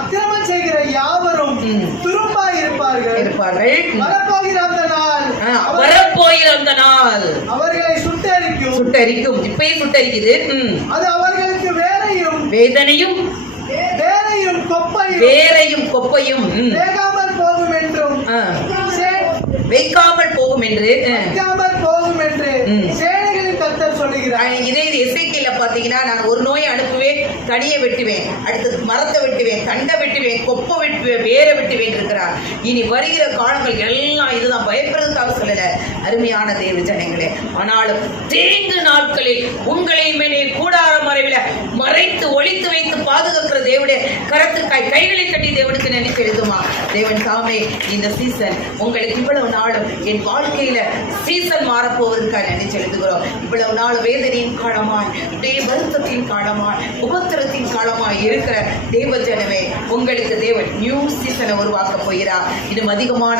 அக்கிரமம் செய்கிற யாவரும் துரும்பாய் இருப்பார்கள். வரப்போகிற அந்த நாள் அவர்களை சுட்டரிக்கும். இப்பயே சுட்டரிக்குது. அது அவர்களுக்கு வேதனையும் கொப்பையும் வைக்காமல் போகும் என்று சேனைகளின் கர்த்தர் சொல்லுகிறார். இதே எசேக்கியேல பாத்தீங்கன்னா, நான் ஒரு நோயை அனுப்புவேன், கனியை வெட்டுவேன், அடுத்தது மரத்தை வெட்டுவேன், தண்டை வெட்டுவேன், கொப்பை வெட்டுவேன், வேரை வெட்டுவேன் இருக்கிறார். இனி வருகிற காலங்கள் எல்லாம் இதுதான். பயப்படுறதுக்காக சொல்லல அருமையான தேவ ஜனங்களே. ஆனாலும் தீங்கு நாட்களில் உங்களை மேலே கூடார மறைவில் மறைத்து ஒளித்து வைத்து பாதுகாக்கிற தேவனுடைய கரத்துக்காய் கைகளை கட்டி தேவனுக்கு நினைத்து எழுதுமா. தேவன் தாமே இந்த சீசன் உங்களுக்கு இவ்வளவு நாளும் என் வாழ்க்கையில சீசன் மாறப்போவதற்காக நினைச்சு எழுதுகிறோம். இவ்வளவு நாள் வேதனையின் காலமாய், வருத்தத்தின் காலமாய், உபத்திரத்தின் காலமாய் இருக்கிற தேவ ஜனமே, உங்களுக்கு தேவன் நியூ சீசனை உருவாக்க போகிறார். இன்னும் அதிகமான